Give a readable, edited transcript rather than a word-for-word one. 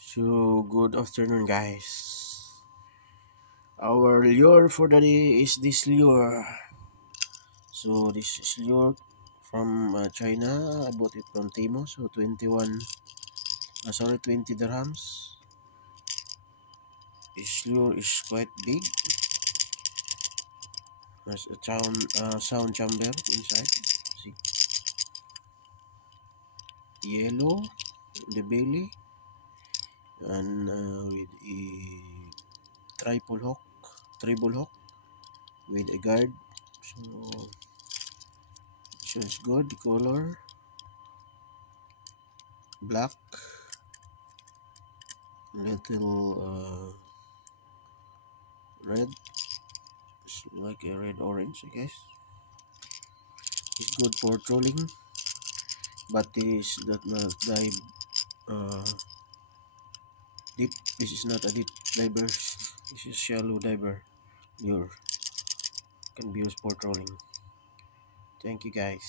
So, good afternoon, guys. Our lure for the day is this lure. So, this is lure from China. I bought it from Temo. So, 20 dirhams. This lure is quite big. There's a sound chamber inside. See, yellow, the belly, and with a triple hook with a guard. So it's good. The color black, little red. It's like a red orange, I guess. It's good for trolling, but this does not dive deep. This is not a deep diver. This is shallow diver lure. Can be used for trolling. Thank you, guys.